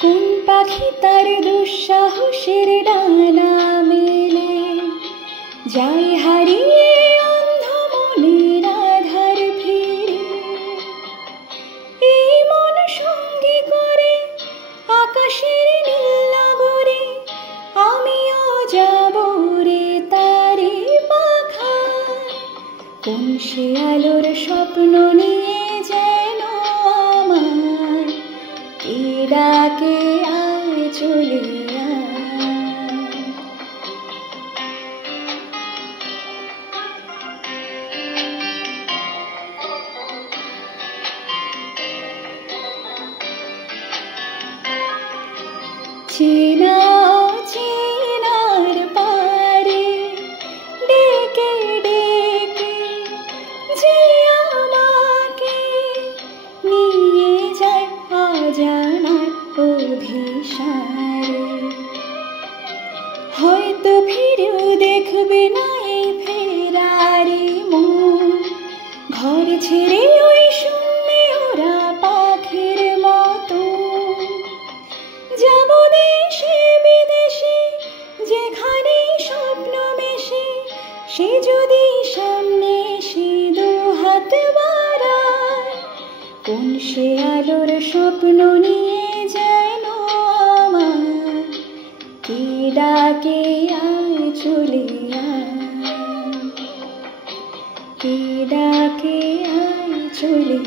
কোন পাখি তার দুঃসাহসের ডানা মেলে যায় হারিয়ে অন্ধ মনের আধার ফিরে। এই মন সঙ্গী করে আকাশের নীল নগরে আমিও যাব রে তারি পাখায়। কোন সে আলোর স্বপ্ন নিয়ে যেন আমার কে ডাকে আয় চলে আয়। চেনা চেনার পারে ডেকে ডেকে যে আমাকে নিয়ে যায় অজানার অভিসারে। হয়তো ফিরেও দেখবে না এই ফেরারি মন, ঘর ছেড়ে ওই শূন্যে ওরা পাখির মতো। যাব দেশে বিদেশে যেখানে স্বপ্ন মেশে, সে যদি সামনে এসে দু হাত বাড়ায়। কোন সে আলোর স্বপ্ন নিয়ে যেন আমার কে ডাকে আয় চলে আয়, কে ডাকে আয় চলে